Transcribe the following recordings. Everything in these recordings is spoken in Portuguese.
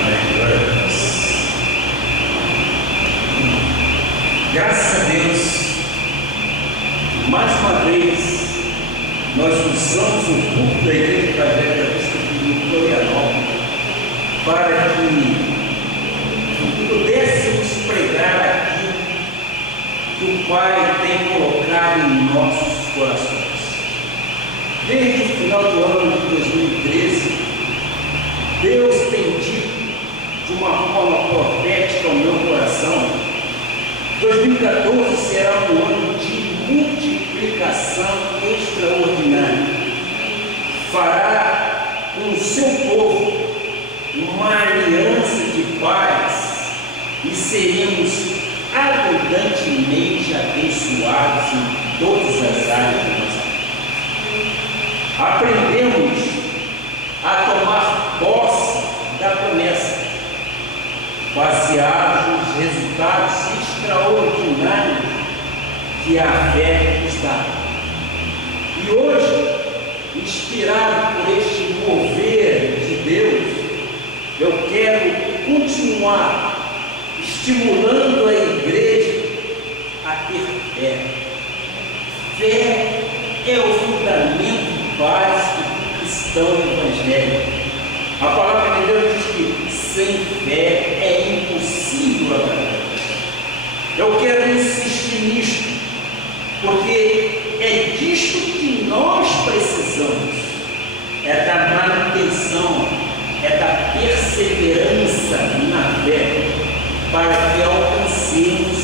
Amém. Glória a Deus. Graças a Deus, mais uma vez, nós usamos o culto da Igreja Evangélica Presbiteriana de Florianópolis para que pudéssemos pregar aquilo que o Pai tem colocado em nossos corações. Desde o final do ano de 2013, Deus tem dito de uma forma profética ao meu coração: 2014 será um ano de multiplicação extraordinária. Fará com o seu povo uma aliança de paz e seremos abundantemente abençoados em todas as áreas da nossa vida. Aprendemos a tomar posse da promessa, baseados nos resultados extraordinários que a fé nos dá. E hoje, inspirado por este mover de Deus, eu quero continuar estimulando a igreja a ter fé. Fé é o fundamento básico do cristão evangélico. A palavra de Deus diz que sem fé é impossível agradar a Deus. Eu quero insistir nisto, porque é disto que nós precisamos, é da manutenção, é da perseverança na fé, para que alcancemos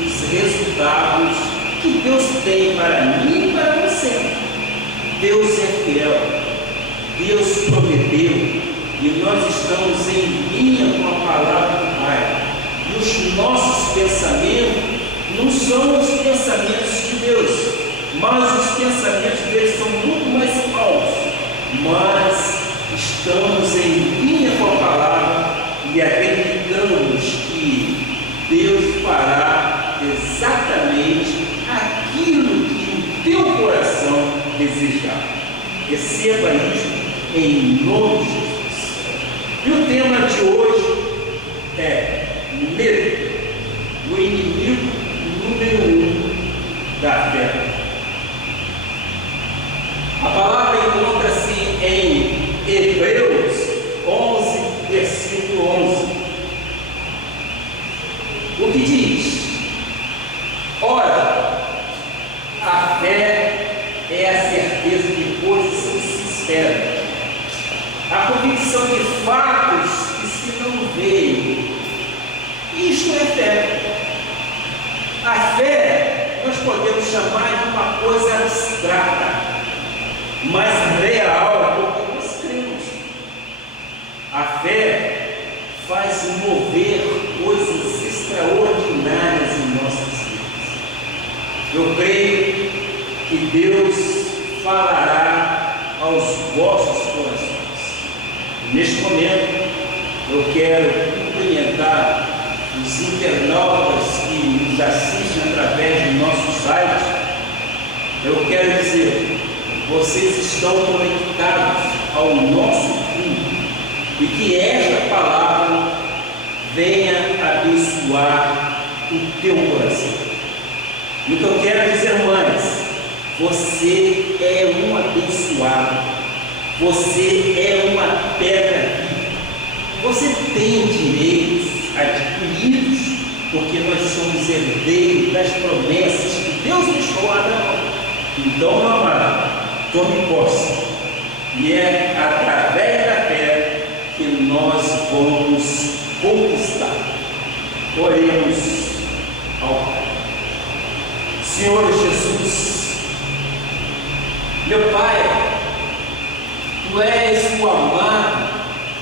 os resultados que Deus tem para mim e para você. Deus é fiel, Deus prometeu, e nós estamos em linha com a palavra do Pai. E os nossos pensamentos não são os pensamentos de Deus, mas os pensamentos dele são muito mais altos. Mas estamos em linha com a palavra e acreditamos que Deus fará exatamente aquilo que o teu coração desejar. Receba isso em nome de Jesus. E o tema de hoje é medo, o inimigo número 1 da fé. A palavra encontra-se em Hebreus 11, versículo 11. O que diz? Ora, a fé é a certeza de coisas que se esperam, a convicção de fatos que se não veem. Isto é fé. A fé nós podemos chamar de uma coisa abstrata, mas real, porque nós cremos. A fé faz mover coisas extraordinárias em nossas vidas. Eu creio que Deus falará aos vossos corações. Neste momento, eu quero cumprimentar os internautas que nos assistem através do nosso site. Eu quero dizer, vocês estão conectados ao nosso culto e que esta palavra venha abençoar o teu coração. E o que eu quero dizer mais, você é um abençoado. Você é uma pedra viva. Você tem direitos adquiridos, porque nós somos herdeiros das promessas que Deus deixou a Abraão. Então, meu amado, tome posse. E é através da fé que nós vamos conquistar. Oremos ao Pai. Senhor Jesus, meu Pai, Tu és o amado,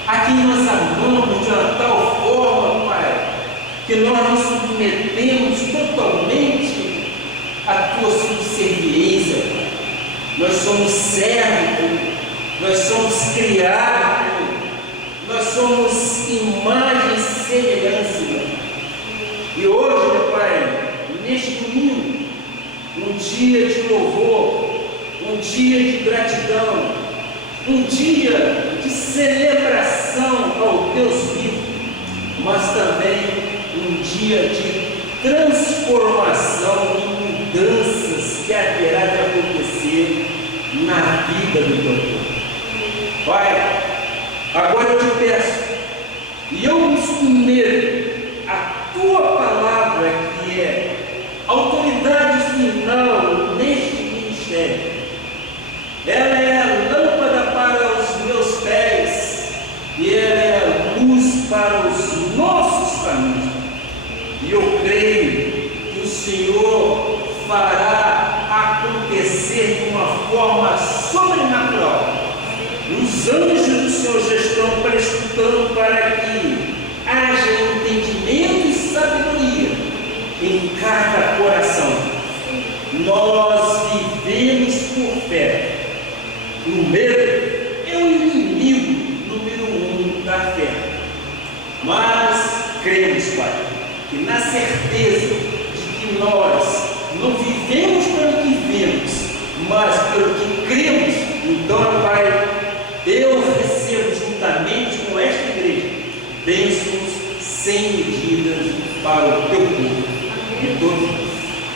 a quem nós amamos de uma tal forma, Pai, que nós nos submetemos totalmente à Tua subserviência, Pai. Nós somos servos, nós somos criados, nós somos imagem e semelhança. E hoje, meu Pai, neste domingo, um dia de louvor, um dia de gratidão, um dia de celebração ao Deus vivo. dia de transformação e mudanças que haverá de acontecer na vida do teu povo. Pai, agora eu te peço, e eu me submeto à tua palavra, que é autoridade final neste ministério. Ela é a lâmpada para os meus pés e ela é a luz para os nossos caminhos. E eu creio que o Senhor fará acontecer de uma forma sobrenatural. Os anjos do Senhor já estão prestando para que haja entendimento e sabedoria em cada coração. Nós vivemos por fé. O medo é o inimigo número 1 da fé. Mas cremos, Pai, que na certeza de que nós não vivemos pelo que vemos, mas pelo que cremos, então, Pai, eu recebo juntamente com esta igreja bênçãos sem medidas para o teu povo.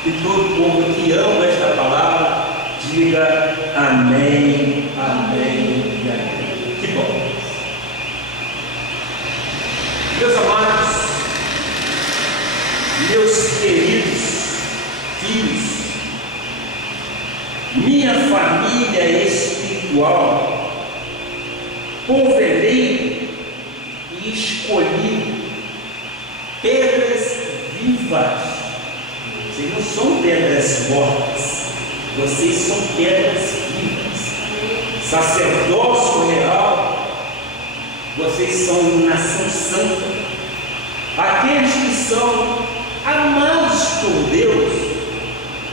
E todo povo que ama esta palavra, diga amém, amém e amém. Que bom. Meus amados, meus queridos filhos, minha família espiritual, povo eleito e escolhido, pedras vivas. Vocês não são pedras mortas, vocês são pedras vivas. Sacerdócio real, vocês são nação santa. Aqueles que são amados por Deus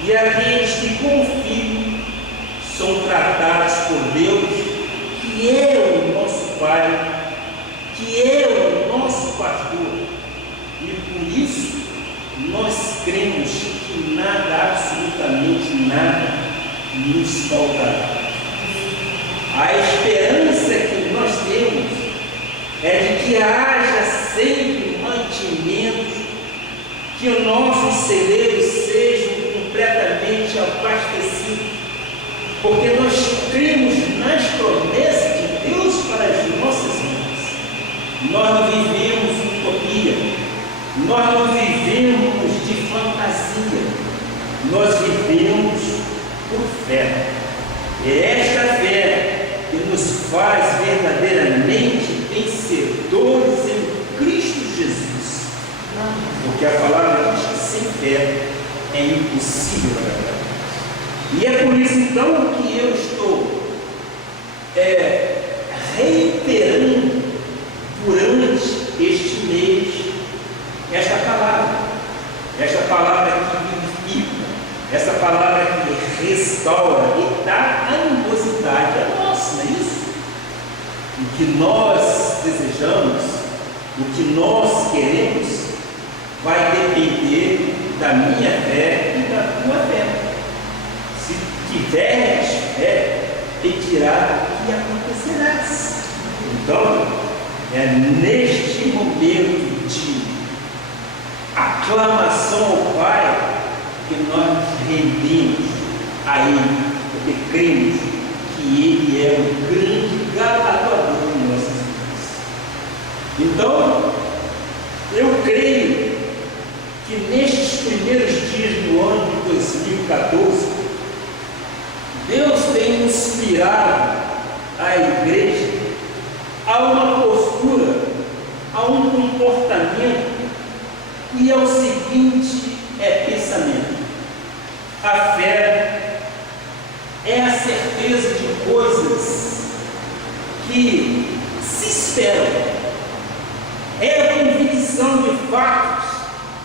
e aqueles que confiam são tratados por Deus, que é o nosso Pai, que é o nosso pastor. E por isso nós cremos que nada, absolutamente nada, nos faltará. A esperança que nós temos é de que haja sempre mantimento, que os nossos celeiros sejam completamente abastecidos, porque nós cremos nas promessas de Deus para as nossas vidas. Nós não vivemos utopia, nós não vivemos de fantasia, nós vivemos por fé. É esta fé que nos faz verdadeiramente vencedores em Cristo Jesus. Porque a palavra diz que sem fé é impossível agradar. E é por isso então que eu estou reiterando durante este mês esta palavra que vivifica, essa palavra que restaura e dá animosidade a nós, não é isso? O que nós desejamos, o que nós queremos, vai depender da minha fé e da tua fé. Se tiveres fé, pedirá que acontecerás. Então, é neste momento de aclamação ao Pai que nós nos rendemos a Ele, porque cremos que Ele é o grande galardoador de nossas vidas. Então, eu creio que nestes primeiros dias do ano de 2014, Deus tem inspirado a igreja a uma postura, a um comportamento e ao seguinte pensamento: a fé é a certeza de coisas que se esperam, é a convicção de fatos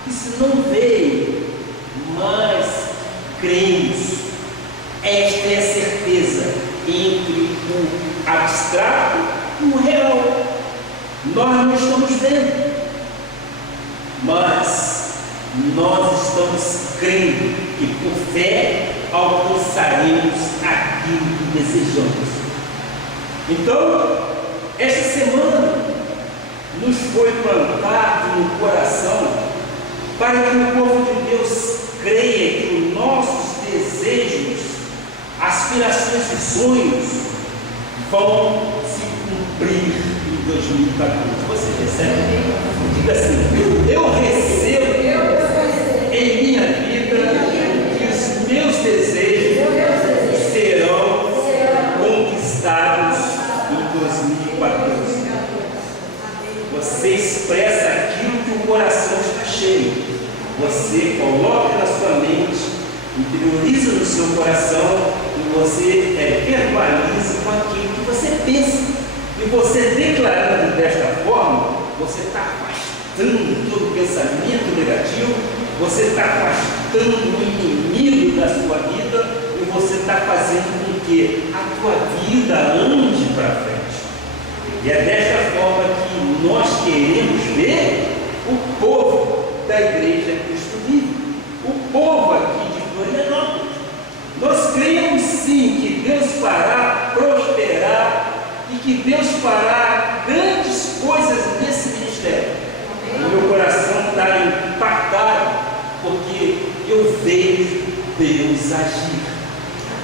que se não veem, mas cremos. Esta é a certeza entre o abstrato e o real. Nós não estamos vendo, mas nós estamos crendo que por fé alcançaremos aquilo que desejamos. Então, esta semana nos foi plantado no coração para que o povo de Deus creia que os nossos desejos, aspirações e sonhos vão se cumprir em 2014. Você recebe? Diga assim: eu recebo em minha vida que os meus desejos serão conquistados em 2014. Você expressa aquilo que o coração está cheio. Você coloca na sua mente, interioriza no seu coração e você verbaliza com aquilo que você pensa. E você declarando desta forma, você está afastando todo pensamento negativo, você está afastando o inimigo da sua vida e você está fazendo com que a tua vida ande para frente. E é desta forma que nós queremos ver o povo da Igreja Cristo Vive, o povo aqui de Florianópolis. Nós cremos sim que Deus fará prosperar e que Deus fará grandes coisas nesse ministério. O meu coração está impactado porque eu vejo Deus agir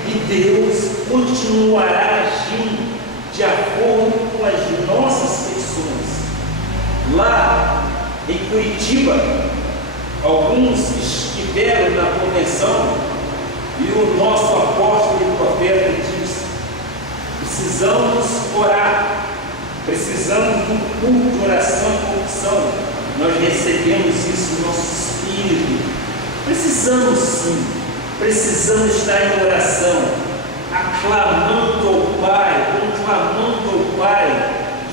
e Deus continuará agindo de acordo com as nossas petições. Lá em Curitiba, alguns estiveram na convenção e o nosso apóstolo e profeta diz: precisamos orar, precisamos do culto de oração e confissão. Nós recebemos isso no nosso espírito. Precisamos sim, precisamos estar em oração, aclamando ao Pai, conclamando ao Pai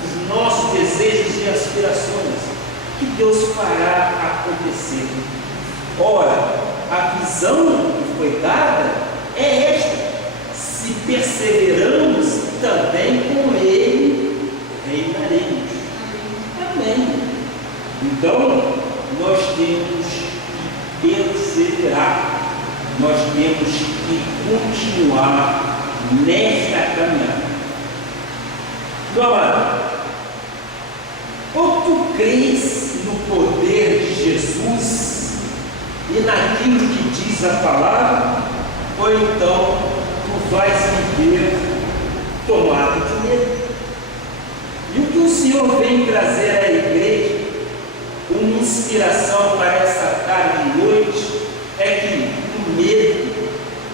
os nossos desejos e aspirações, que Deus fará acontecer. Ora, a visão que foi dada é esta: se perseveramos, também com Ele reinaremos. Amém. Então, nós temos que perseverar, nós temos que continuar nesta caminhada. Meu amado, ou tu crês no poder de Jesus e naquilo que diz a palavra, ou então tu vais viver tomado de medo. E o que o Senhor vem trazer à igreja, uma inspiração para essa tarde e noite, é que o medo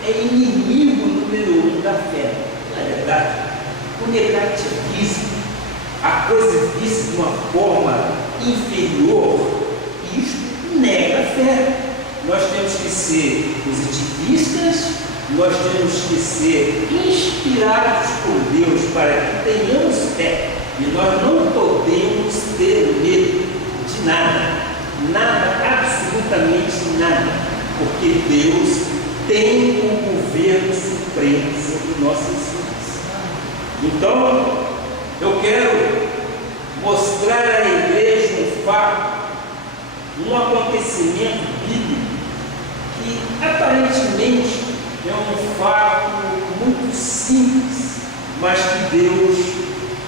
é inimigo número 1 da fé. Não é verdade? O negativismo, a coisa vista de uma forma inferior, isto nega a fé. Nós temos que ser positivistas, nós temos que ser inspirados por Deus para que tenhamos fé. E nós não podemos ter medo de nada, absolutamente nada, porque Deus tem um governo supremo sobre nossas vidas. Então, eu quero mostrar à igreja um fato, um acontecimento bíblico, que aparentemente é um fato muito simples, mas que Deus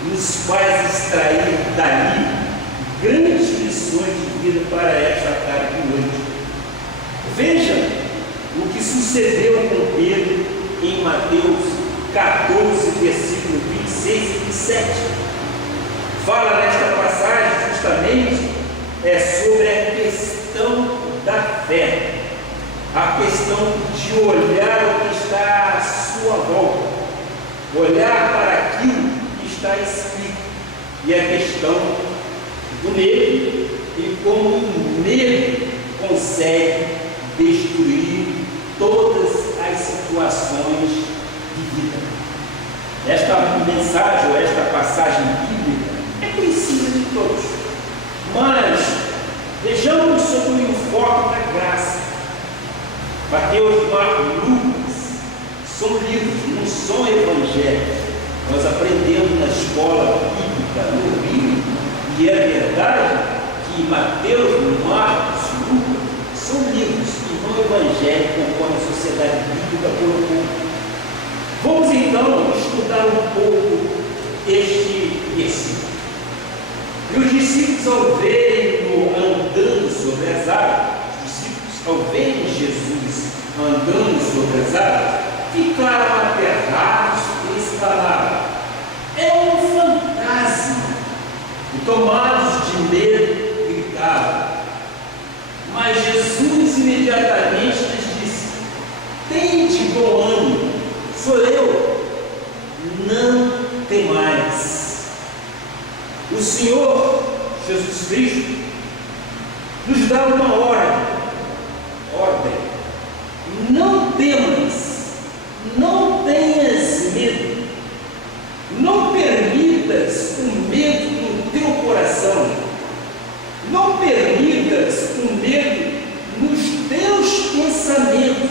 nos faz extrair dali grandes lições de vida para esta tarde e noite. Veja o que sucedeu com Pedro em Mateus 14, versículo 26 e 27. Fala nesta passagem justamente sobre a questão da fé, a questão de olhar o que está à sua volta, olhar para aquilo que está escrito, e a questão do medo e como o medo consegue destruir todas as situações de vida. Esta mensagem, ou esta passagem bíblica, é conhecida de todos, mas vejamos sobre o foco da graça. Mateus, Marcos, Lucas são livros, não são evangelhos. Nós aprendemos na escola bíblica no Rio, e é verdade que Mateus, Marcos, Lucas são livros e não evangelhos, conforme a sociedade bíblica colocou. Vamos então estudar um pouco este versículo. E os discípulos, ao verem-no andando sobre as águas, os ao verem Jesus andando sobre as águas, ficaram aterrados e exclamaram: é um fantasma! E tomados de medo, gritavam. Mas Jesus imediatamente lhes disse: tende bom ânimo, sou eu, não temais. O Senhor Jesus Cristo nos dá uma ordem: não temas, não tenhas medo, não permitas o medo no teu coração, não permitas o medo nos teus pensamentos,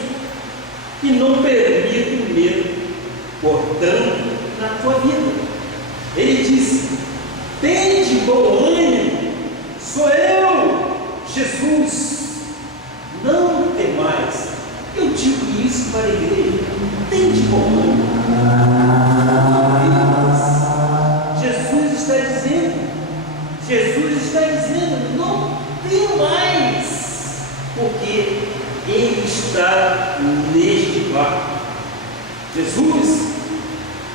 e não permita o medo, portanto, na tua vida. Ele disse: tende bom ânimo, sou eu, Jesus, não temais. Eu digo isso para a igreja: tende bom ânimo. Jesus está dizendo, não temais, porque Ele está neste barco. Jesus,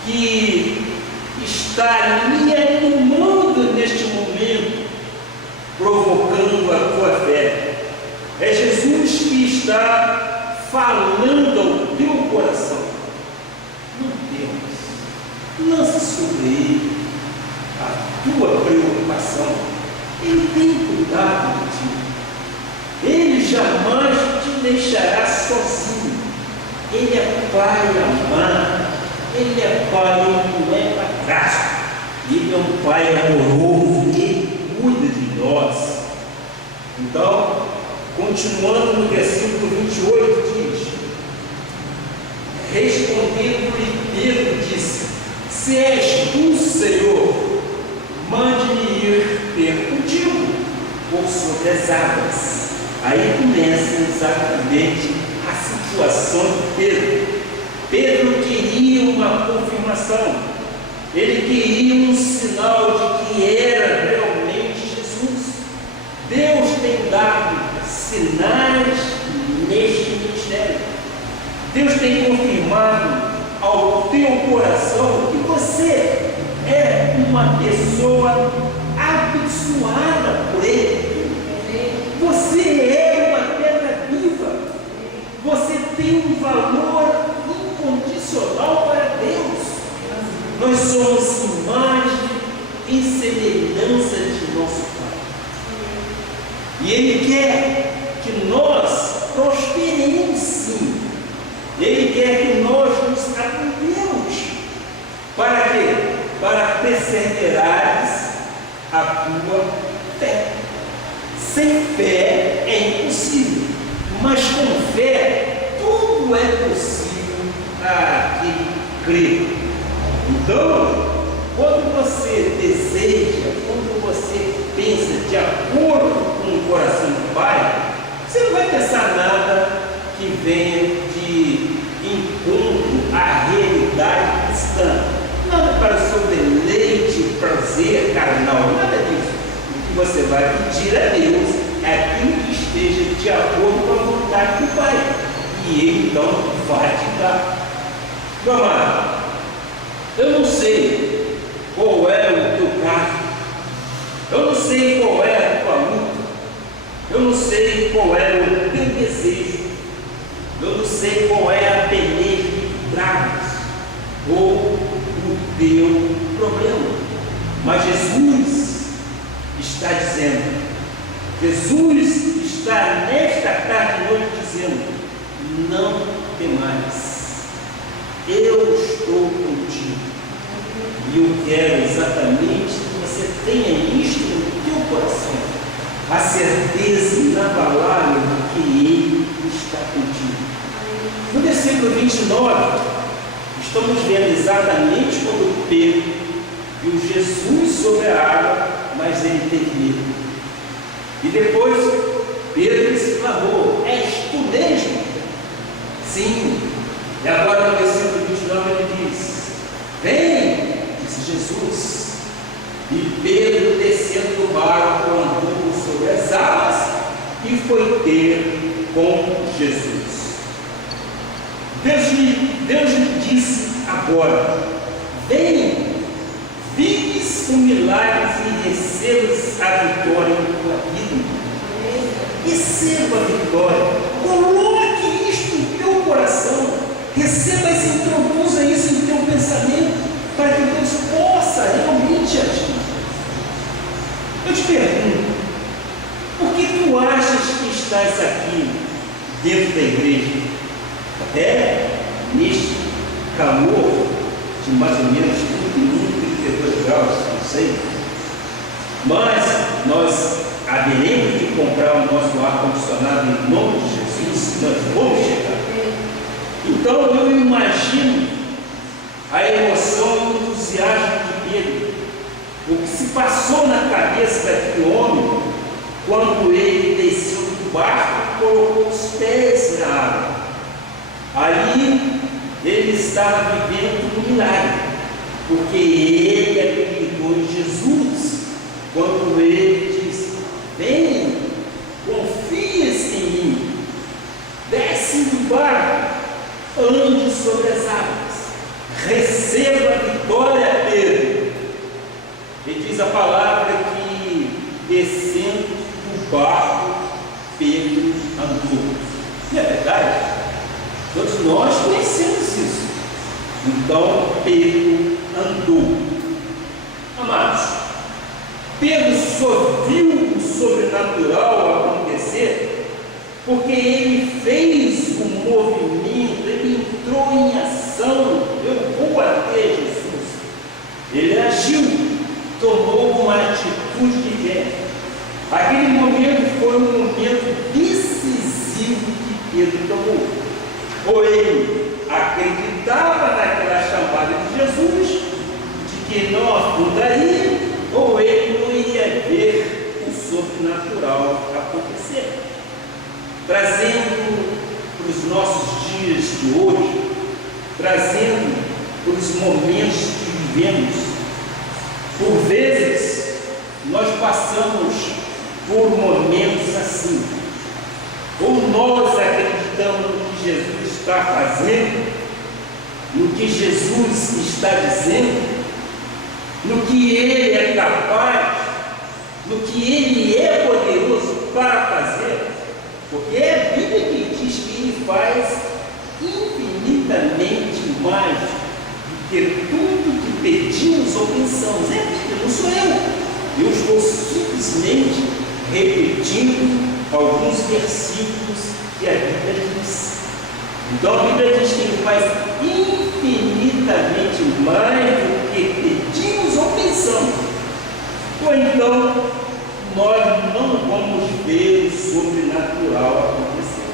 que está me animando neste momento, provocando a tua fé. É Jesus que está falando ao teu coração: não temas, lança sobre Ele a tua preocupação. Ele tem cuidado de ti. Ele jamais te deixará sozinho. Ele é Pai amado. Ele é Pai que não é padrasto. Ele é um Pai amoroso. Ele cuida de nós. Então, continuando no versículo 28, diz: respondendo-lhe Pedro, disse: se és tu, Senhor, mande-me ir ter contigo por sobre as águas. Aí começa exatamente a situação de Pedro. Pedro queria uma confirmação, ele queria um sinal de que era realmente Jesus. Deus tem dado sinais neste ministério. Deus tem confirmado ao teu coração que você é uma pessoa abençoada por Ele. Você é uma pedra viva. Você tem um valor incondicional para Deus. Nós somos imagem e semelhança de nosso Pai. E Ele quer que nós prosperemos, sim. Ele quer que nós nos atendemos. Para quê? Para perseverares a tua fé. Sem fé é impossível, mas com fé tudo é possível àquele que crê. Então, quando você deseja, quando você pensa de acordo com o coração do Pai, você não vai pensar nada que venha de encontro à realidade cristã, nada para o seu deleite, prazer carnal, nada disso. O que você vai pedir a Deus é aquilo que esteja de acordo com a vontade do Pai, e Ele então vai te dar. Meu amado, eu não sei qual é o teu caso, eu não sei qual é a tua luta, eu não sei qual é o teu desejo, eu não sei qual é a peleja que traz ou o teu problema, mas Jesus está dizendo, Jesus está nesta tarde e noite dizendo: não temais, eu estou contigo. E eu quero exatamente que você tenha isto no teu coração, a certeza inabalável de que Ele está contigo. No versículo 29, estamos vendo exatamente quando Pedro viu Jesus sobre a água, mas ele teve medo. E depois Pedro exclamou: és tu mesmo? Sim. E agora no versículo 29 ele diz: vem, disse Jesus. E Pedro, descendo do barco, andou sobre as águas e foi ter com Jesus. Deus lhe disse agora: venha, vives com milagres e recebas a vitória em tua vida. Receba a vitória. Coloque isto no teu coração. Receba isso, introduza isso no teu pensamento, para que Deus possa realmente agir. Eu te pergunto, por que tu achas que estás aqui dentro da igreja? Neste calor de mais ou menos 31, 32 graus, não sei. Mas nós haveremos de comprar o nosso ar-condicionado em nome de Jesus, nós vamos chegar. Então eu imagino a emoção e o entusiasmo de Pedro, o que se passou na cabeça daquele homem quando ele desceu do barco e colocou os pés na água. Ali ele estava vivendo um milagre, porque ele acreditou em Jesus quando ele disse: venha, confia-se em mim, desce do barco, ande sobre as águas, receba a vitória dele. E diz a palavra que, descendo do barco, Pedro andou. Não é verdade? Todos nós conhecemos isso. Então Pedro andou. Amados, Pedro só viu o sobrenatural acontecer porque ele fez um movimento, ele entrou em ação. Eu vou até Jesus. Ele agiu, tomou uma atitude de fé. Aquele momento foi um momento decisivo que Pedro tomou. Ou ele acreditava naquela chamada de Jesus, de que não afundaria, ou ele não iria ver o sobrenatural acontecer. Trazendo para os nossos dias de hoje, trazendo para os momentos que vivemos, por vezes nós passamos por momentos assim, ou nós acreditamos no que Jesus está fazendo, no que Jesus está dizendo, no que Ele é capaz, no que Ele é poderoso para fazer, porque é a Bíblia que diz que Ele faz infinitamente mais do que tudo que pedimos ou pensamos. É a Bíblia, não sou eu. Eu estou simplesmente repetindo alguns versículos que a Bíblia diz. Então a Bíblia diz que Ele faz infinitamente mais do que pedimos ou pensamos. Ou então nós não vamos ver o sobrenatural acontecer.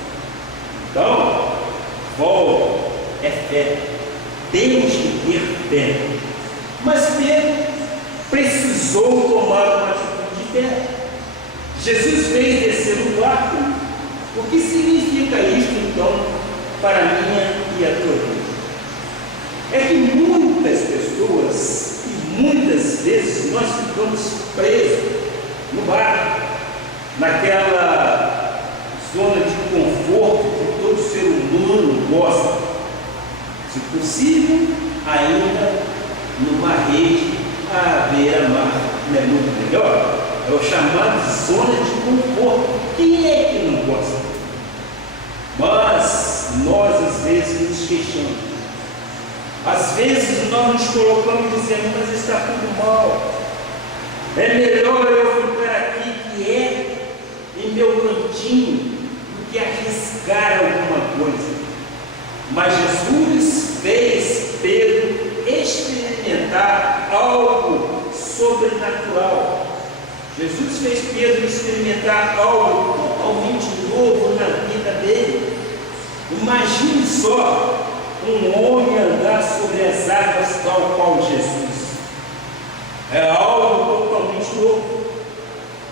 Então, volta, é fé. Temos que ter fé. Mas Pedro precisou tomar uma atitude de fé. Jesus fez descer o barco. O que significa isto, então, para a minha e a tua vida? É que muitas pessoas e muitas vezes nós ficamos presos no barco, naquela zona de conforto que todo ser humano gosta. Se possível, ainda numa rede à beira-mar. Não é muito melhor? É o chamado de zona de conforto. Quem é que não gosta? Mas nós às vezes nos queixamos. Às vezes nós nos colocamos dizendo: mas está tudo mal. É melhor eu ficar aqui quieto em meu cantinho do que arriscar alguma coisa. Mas Jesus fez Pedro experimentar algo sobrenatural. Jesus fez Pedro experimentar algo totalmente novo na vida dele. Imagine só um homem andar sobre as águas tal qual Jesus. É algo totalmente novo.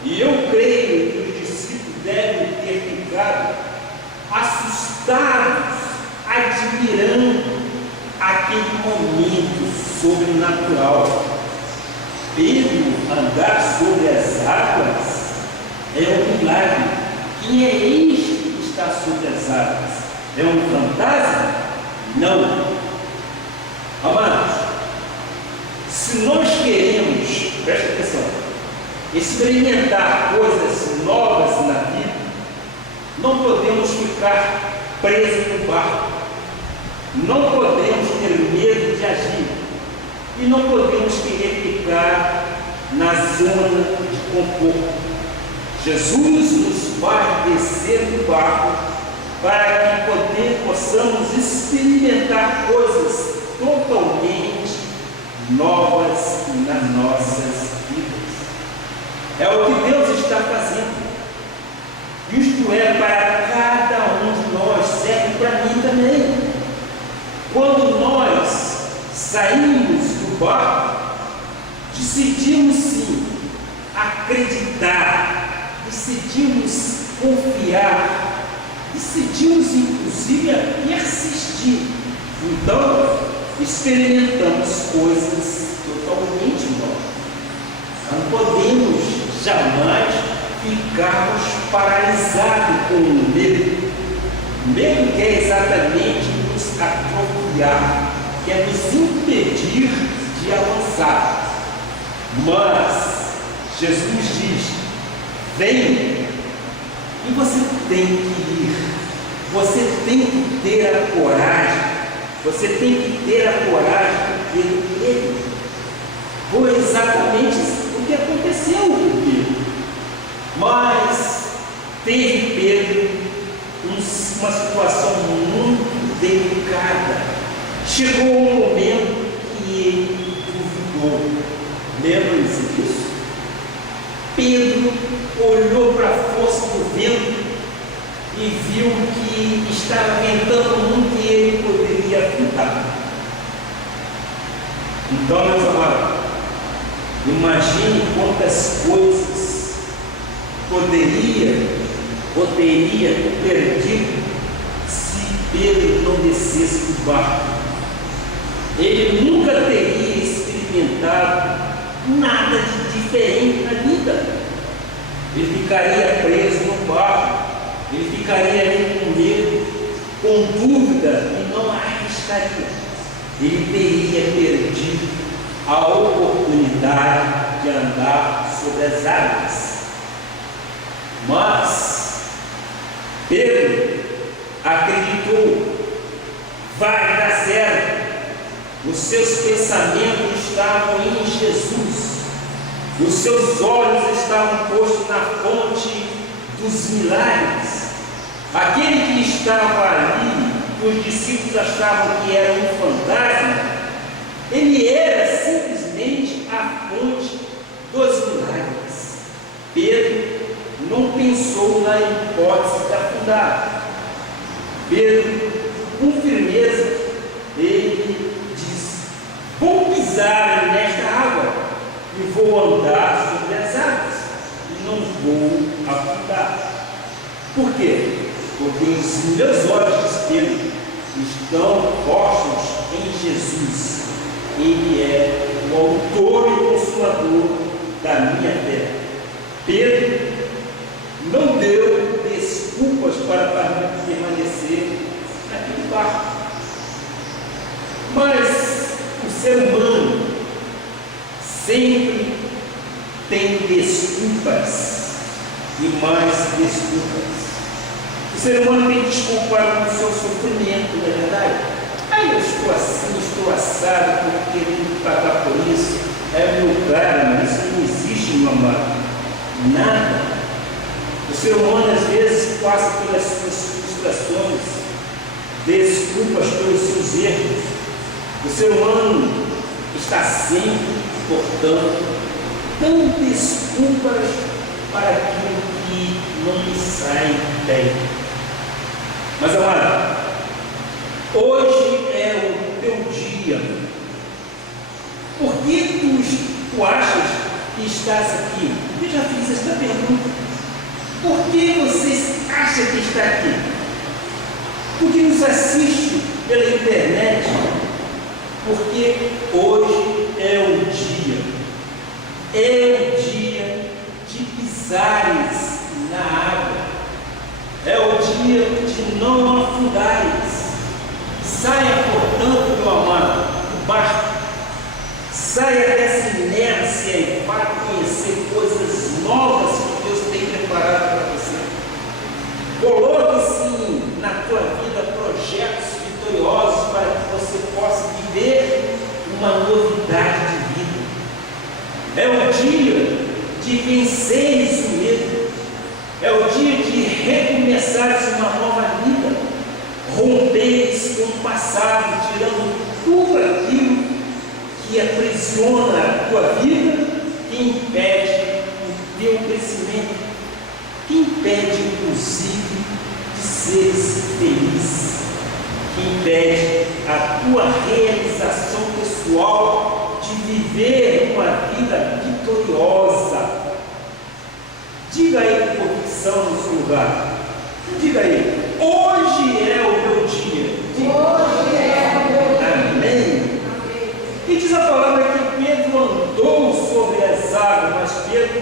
E eu creio que os discípulos devem ter ficado assustados, admirando aquele momento sobrenatural. Pedro andar sobre as águas é um milagre. Quem é este que está sobre as águas é um fantasma? Não. Amados, se nós queremos, presta atenção, experimentar coisas novas na vida, não podemos ficar presos no barco, não podemos ter medo de agir e não podemos querer ficar na zona de conforto. Jesus nos faz descer do barco para que possamos experimentar coisas totalmente novas nas nossas vidas. É o que Deus está fazendo. Isto é para cada um de nós, serve para mim também. Quando nós saímos do barco, decidimos sim acreditar, decidimos confiar, decidimos inclusive a persistir. Então, experimentamos coisas totalmente novas. Não podemos jamais ficarmos paralisados com o medo. O medo quer exatamente nos atrofiar, quer nos impedir de avançar. Mas Jesus diz: vem, e você tem que ir, você tem que ter a coragem, você tem que ter a coragem de ter Ele. Foi exatamente o que aconteceu com Pedro. Mas teve Pedro uma situação muito delicada. Chegou um momento que ele duvidou. Lembram-se disso? Pedro olhou para a força do vento e viu que estava ventando muito e ele poderia afundar. Então, meus amados, imagine quantas coisas poderia ou teria perdido se Pedro não descesse do barco. Ele nunca teria experimentado nada de diferente na vida. Ele ficaria preso no barco, ele ficaria ali com medo, com dúvida e não arriscaria. Ele teria perdido a oportunidade de andar sobre as águas. Mas Pedro acreditou, vai dar certo. Os seus pensamentos estavam em Jesus, os seus olhos estavam postos na fonte dos milagres. Aquele que estava ali, que os discípulos achavam que era um fantasma, ele era simplesmente a fonte dos milagres. Pedro não pensou na hipótese de afundar. Pedro, com firmeza, ele disse: vou pisar nesta água e vou andar sobre as águas e não vou afundar. Por quê? Porque os meus olhos, diz Pedro, estão postos em Jesus. Ele é o autor e consumador da minha fé. Pedro não deu desculpas para permanecer naquele barco. Mas o ser humano sempre tem desculpas e mais desculpas. O ser humano tem desculpa no seu sofrimento, não é verdade? Eu estou assim, estou assado, porque tenho que pagar por isso. É meu cara, isso não existe, meu amado. Nada. O ser humano às vezes passa pelas suas frustrações, desculpas pelos seus erros. O ser humano está sempre, portanto, dando desculpas para aquilo que não lhe sai bem. Mas, amado, hoje é o teu dia. Por que tu achas que estás aqui? Eu já fiz esta pergunta. Por que você acha que está aqui? Porque nos assiste pela internet. Porque hoje é o dia. É o dia de pisares na água. É o dia de não afundais. Saia, portanto, meu amado, do barco. Saia dessa inércia e vá conhecer coisas novas que Deus tem preparado para você. Coloque-se na tua vida projetos vitoriosos para que você possa viver uma novidade de vida. É o dia de venceres o medo. É o dia de recomeçares uma nova vida. Romperes com o passado, tirando tudo aquilo que aprisiona a tua vida, que impede o teu crescimento, que impede, inclusive, de seres feliz, que impede a tua realização pessoal de viver uma vida vitoriosa. Diga aí com convicção no seu lugar. Diga aí, hoje é o meu dia. Diga. Hoje é o meu dia. Amém. E diz a palavra que Pedro andou sobre as águas, mas Pedro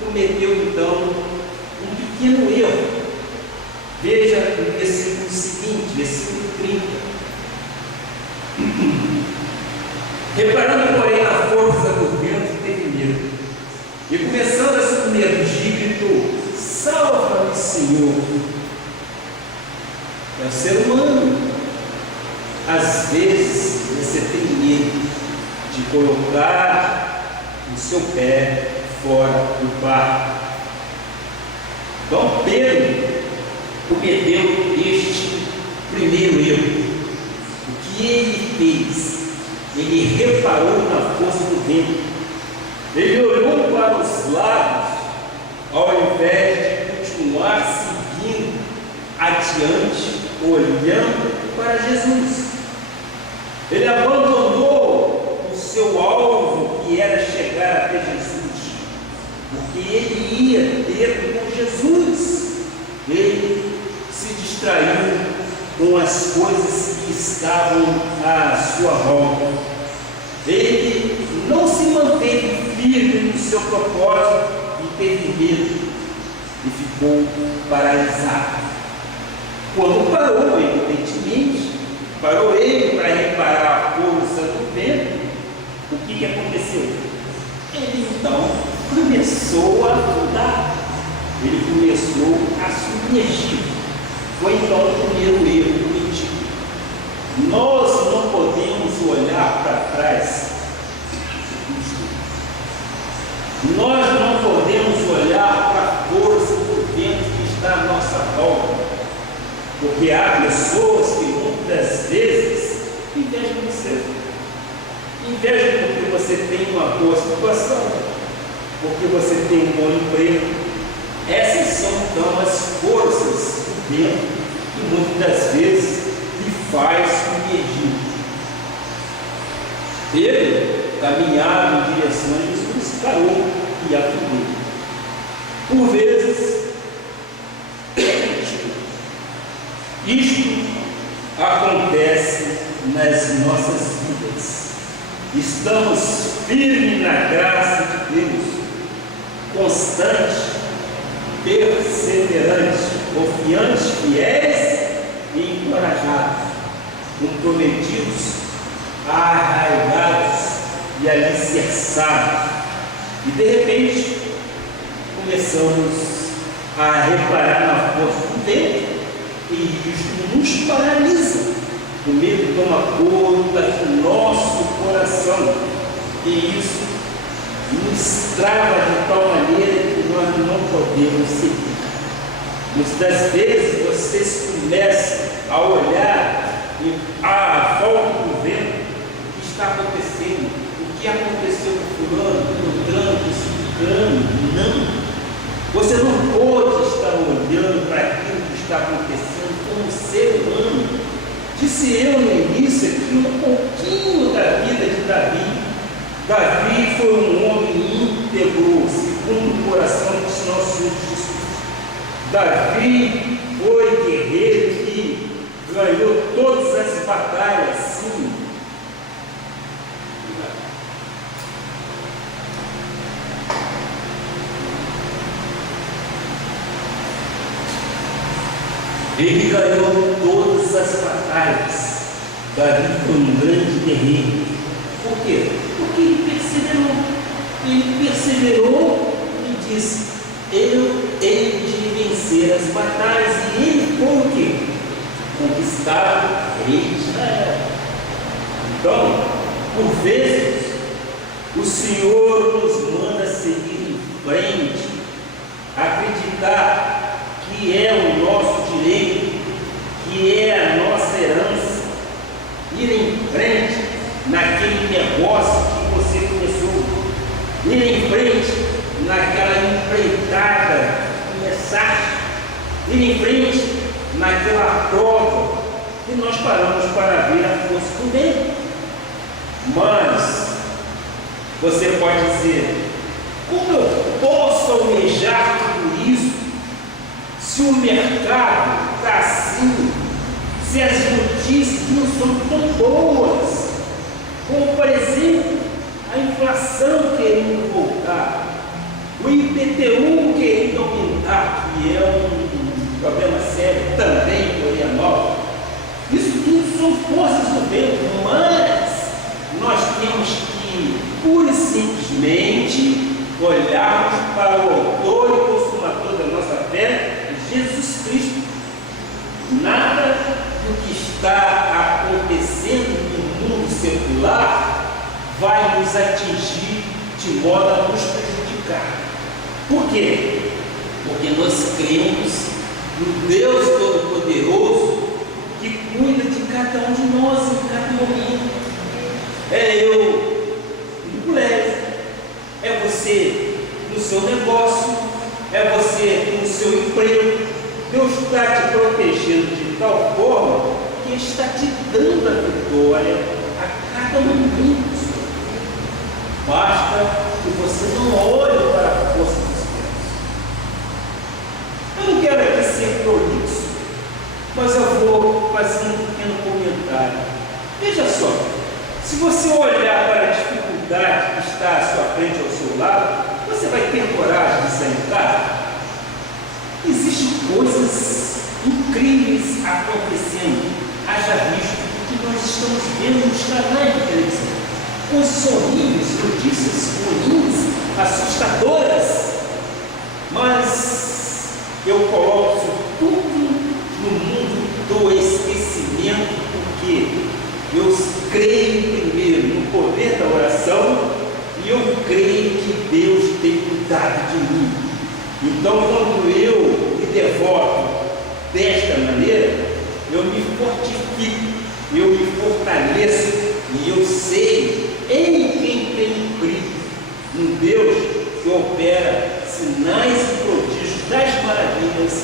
cometeu então um pequeno erro. Veja no versículo seguinte, versículo 30. Reparando, porém, na força do vento, teve medo. E começando a se submergir, gritou: salva-me, Senhor. É o ser humano. Às vezes você tem medo de colocar o seu pé fora do barco. Então Pedro cometeu este primeiro erro. O que ele fez? Ele reparou na força do vento. Ele olhou para os lados, ao invés de continuar seguindo adiante, olhando para Jesus. Ele abandonou o seu alvo, que era chegar até Jesus, porque ele ia ter com Jesus. Ele se distraiu com as coisas que estavam à sua volta. Ele não se manteve firme no seu propósito e teve medo e ficou paralisado. Quando parou, evidentemente, parou ele para reparar a força do vento, o que aconteceu? Ele então começou a afundar, ele começou a submergir. Foi então o primeiro erro cometido. Nós não podemos olhar para trás. Nós não podemos olhar para a força do vento que está à nossa volta, porque há pessoas que muitas vezes invejam você. Invejam porque você tem uma boa situação, porque você tem um bom emprego. Essas são então as forças do vento que muitas vezes lhe faz submergir. Pedro caminhava em direção a Jesus, parou e afundou. Por vezes, isto acontece nas nossas vidas. Estamos firmes na graça de Deus, constantes, perseverantes, confiantes, fiéis e encorajados, comprometidos, arraigados e alicerçados. E de repente começamos a reparar na força do vento e isso nos paralisa. O medo toma conta do nosso coração e isso nos trava de tal maneira que nós não podemos seguir. Muitas vezes vocês começam a olhar à volta do vento o que está acontecendo, o que aconteceu com fulano, com Beltrano, com ciclano. Não. Você não pode estar olhando para aquilo que está acontecendo como ser humano. Disse eu no início aqui um pouquinho da vida de Davi. Davi foi um homem íntegro, segundo o coração dos nossos justos. Davi foi guerreiro que ganhou todas as batalhas, sim. Ele ganhou todas as batalhas. Davi foi um grande guerreiro. Por quê? Porque ele perseverou. Ele perseverou e disse: eu hei de vencer as batalhas. E ele foi o quê? Conquistar o rei de Israel. Então, por vezes, o Senhor nos manda seguir em frente, acreditar que é o nosso direito, que é a nossa herança, ir em frente naquele negócio que você começou, ir em frente naquela empreitada que começaste, ir em frente naquela prova que nós paramos para ver a força do bem. Mas você pode dizer: como eu posso almejar tudo isso se o mercado está assim, se as notícias não são tão boas, como por exemplo a inflação querendo voltar, o IPTU querendo aumentar, que é um problema sério também em Florianópolis. Isso tudo são forças do vento, mas nós temos que pura e simplesmente olharmos para o autor e consumador da nossa fé, Jesus Cristo. Nada do que está acontecendo no mundo secular vai nos atingir de modo a nos prejudicar. Por quê? Porque nós cremos no Deus Todo-Poderoso que cuida de cada um de nós em cada momento. É eu no colégio, é você no seu negócio, é você no seu emprego. Deus está te protegendo de tal forma que está te dando a vitória a cada momento. Basta que você não olhe para a força dos céus. Eu não quero aqui ser prolixo, mas eu vou fazer um pequeno comentário. Veja só, se você olhar para a dificuldade que está à sua frente, ao seu lado, você vai ter coragem de sair de casa? Existem coisas incríveis acontecendo, haja visto o que nós estamos vendo nos canais de televisão. Coisas horríveis, notícias ruins, assustadoras, mas eu coloco isso tudo no mundo do esquecimento, porque eu creio primeiro no poder da oração e eu creio que Deus tem cuidado de mim. Então, quando eu me devoto desta maneira, eu me fortifico, eu me fortaleço e eu sei em quem tenho crido, um Deus que opera sinais e prodígios das maravilhas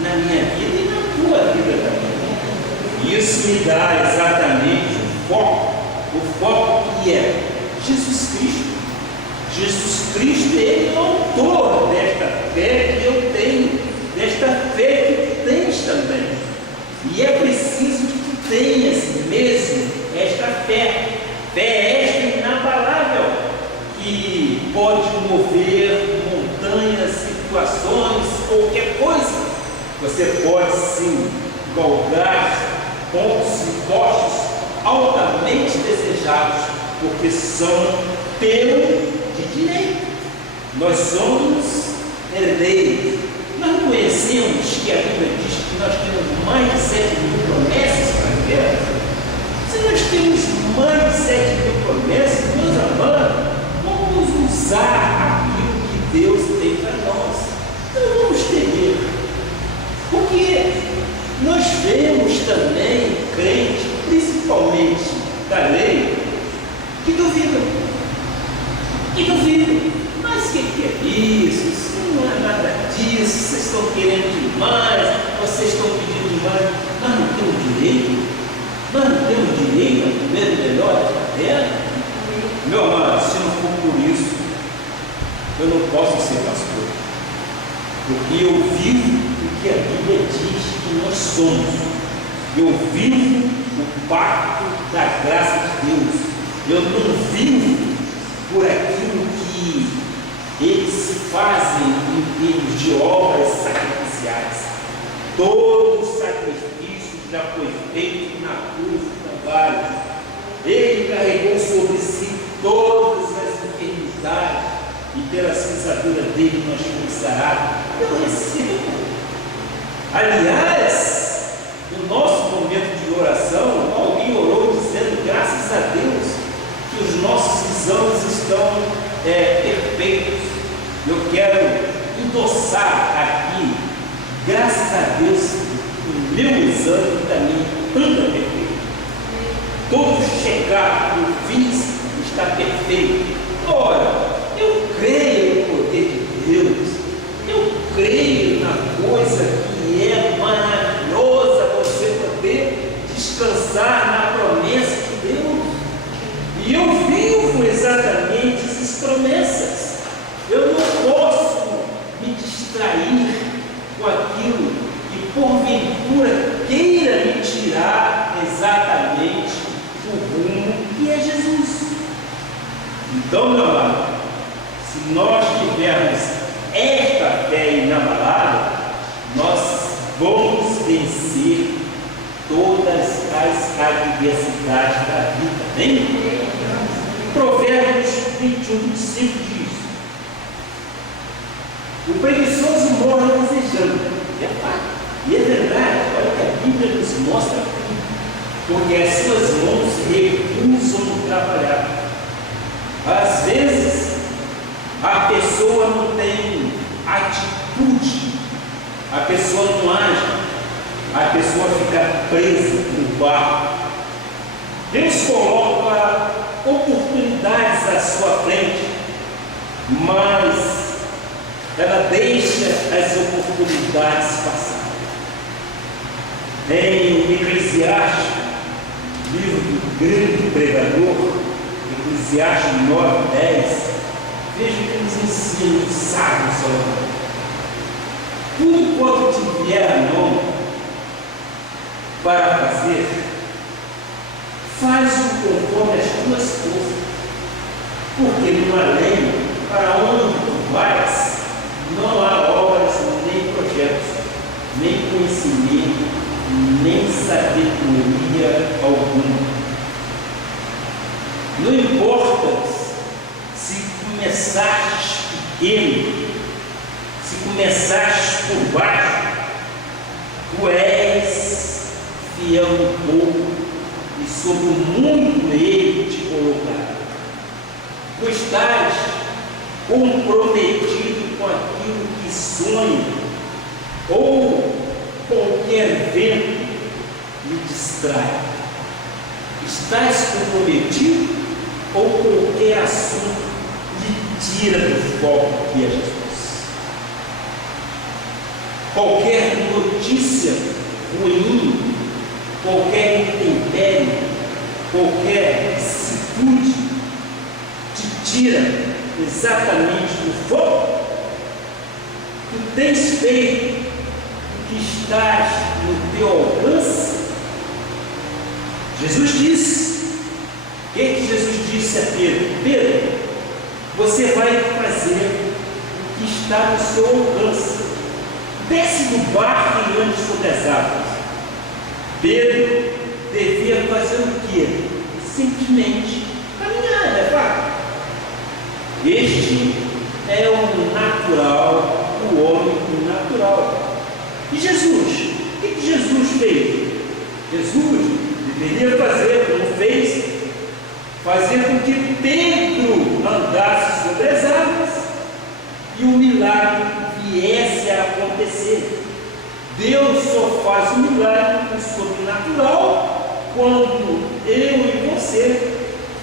na minha vida e na tua vida também. Isso me dá exatamente o foco que é Jesus Cristo. Jesus Cristo, Ele é o autor desta fé que eu tenho, desta fé que tu tens também. E é preciso que tu tenhas mesmo esta fé. Fé esta inabalável, que pode mover montanhas, situações, qualquer coisa. Você pode sim galgar pontos e postos altamente desejados, porque são teu de direito. Nós somos herdeiros. Nós não conhecemos que a Bíblia diz que nós temos mais de 7.000 promessas para a terra. Se nós temos mais de 7.000 promessas, meus amados, vamos usar aquilo que Deus tem para nós. Não vamos temer. Porque nós vemos também crentes, principalmente da lei, que duvidam. Mas o que é isso? Isso não é nada disso. Vocês estão querendo demais, vocês estão pedindo demais. Nós não temos direito. Nós não temos direito a comer o melhor da terra. Meu amado, se não for por isso, eu não posso ser pastor. Porque eu vivo o que a Bíblia diz que nós somos. Eu vivo o pacto da graça de Deus. Eu não vivo por aquilo que eles fazem em termos de obras sacrificiais. Todo o sacrifício já foi feito na cruz do Calvário. Ele carregou sobre si todas as enfermidades e pela pisadura dele nós fomos sarados. Eu recebo. Aliás, no nosso momento de oração, alguém orou dizendo, graças a Deus, que os nossos exames estão perfeitos. Eu quero endossar aqui, graças a Deus, o meu exame também anda perfeito. Todo check-up que eu fiz está perfeito. Ora, eu creio no poder de Deus, eu creio na coisa que é maravilhosa, você poder descansar na promessa de Deus. E eu vivo exatamente essas promessas. Eu não posso me distrair com aquilo que porventura queira me tirar exatamente do rumo que é Jesus. Então, meu amado, se nós tivermos esta fé inabalável, nós vamos vencer todas as adversidades da vida. Amém? Provérbios 21:5 diz: o preguiçoso morre desejando. É fato. E é verdade, olha que a Bíblia nos mostra aqui. Porque as suas mãos recusam trabalhar. Às vezes, a pessoa não tem atitude, a pessoa não age, a pessoa fica presa no barco. Deus coloca oportunidades à sua frente, mas ela deixa as oportunidades passar. Em Eclesiastes, livro do grande pregador, Eclesiastes 9:10, veja o que nos ensina o sábio Salomão. Tudo quanto tiver a mão para fazer, faz-o conforme as tuas forças, porque no além, para onde tu vais, não há obras, nem projetos, nem conhecimento, nem sabedoria alguma. Não importa se começares pequeno, se começares por baixo, tu és fiel no pouco, e sobre o muito ele te colocará. Tu estás comprometido com aquilo que sonha, ou qualquer vento lhe distrai. Estás comprometido, ou qualquer assunto lhe tira do foco que é Jesus. Qualquer notícia ruim, qualquer intempérie, qualquer vicissitude te tira exatamente do foco. Tu tens feito o que estás no teu alcance. Jesus disse, o que Jesus disse a Pedro? Pedro, você vai fazer o que está no seu alcance. Desce do barco e ande sobre as águas. Pedro devia fazer o quê? Simplesmente caminhar, é fato. Este é o natural, o homem natural. E Jesus? O que Jesus fez? Jesus deveria fazer, como fez, fazer com que Pedro andasse sobre as águas e o milagre viesse a acontecer. Deus só faz o milagre no sobrenatural quando eu e você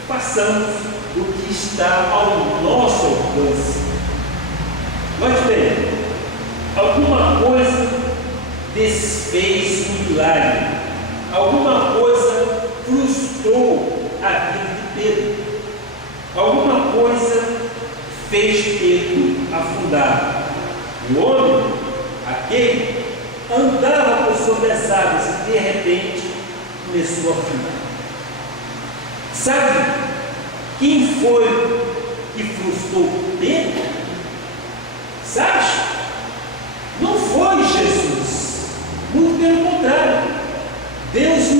passamos o que está ao nosso alcance. Mas bem, alguma coisa desfez o milagre, alguma coisa frustrou a vida de Pedro, alguma coisa fez Pedro afundar. O homem, aquele, andava por sobre as águas e de repente começou a afundar. Sabe quem foi que frustrou Pedro? Sabe? Não foi Jesus.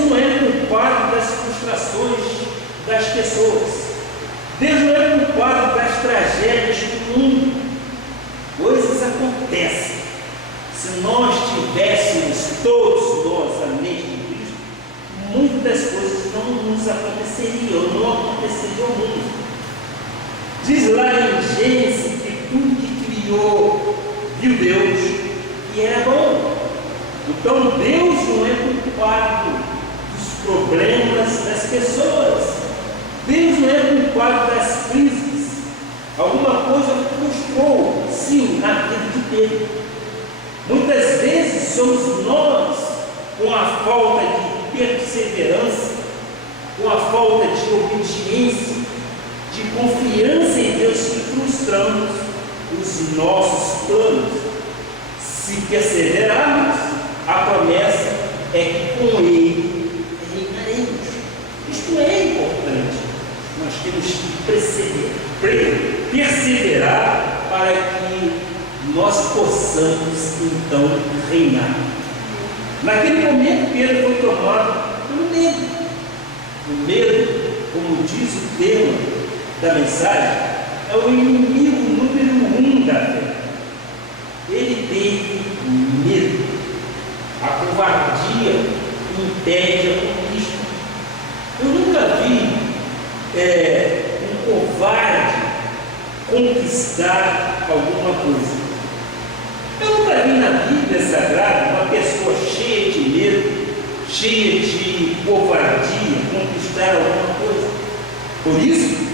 não é culpado das frustrações das pessoas. Deus não é culpado das tragédias do mundo. Coisas acontecem. Se nós tivéssemos todos nós a mente de Cristo, muitas das coisas não nos aconteceriam, não aconteceriam ao mundo. Diz lá em Gênesis que tudo que criou, viu Deus, e era bom. Então Deus não é culpado dos problemas das pessoas. Deus não é culpado das crises. Alguma coisa frustrou, sim, na vida de Pedro. Muitas vezes somos nós, com a falta de perseverança, com a falta de obediência, de confiança em Deus, que frustramos os nossos planos. Se perseverarmos, a promessa é que com Ele reinaremos. Isto é importante. Nós temos que perseverar para que nós possamos então reinar. Naquele momento, Pedro foi tomado pelo medo. O medo, como diz o tema da mensagem, é o inimigo número 1 da fé. Ele teve medo. A covardia impede a conquista. Eu nunca vi um covarde conquistar alguma coisa. Eu nunca vi na Bíblia Sagrada uma pessoa cheia de medo, cheia de covardia, conquistar alguma coisa. Por isso,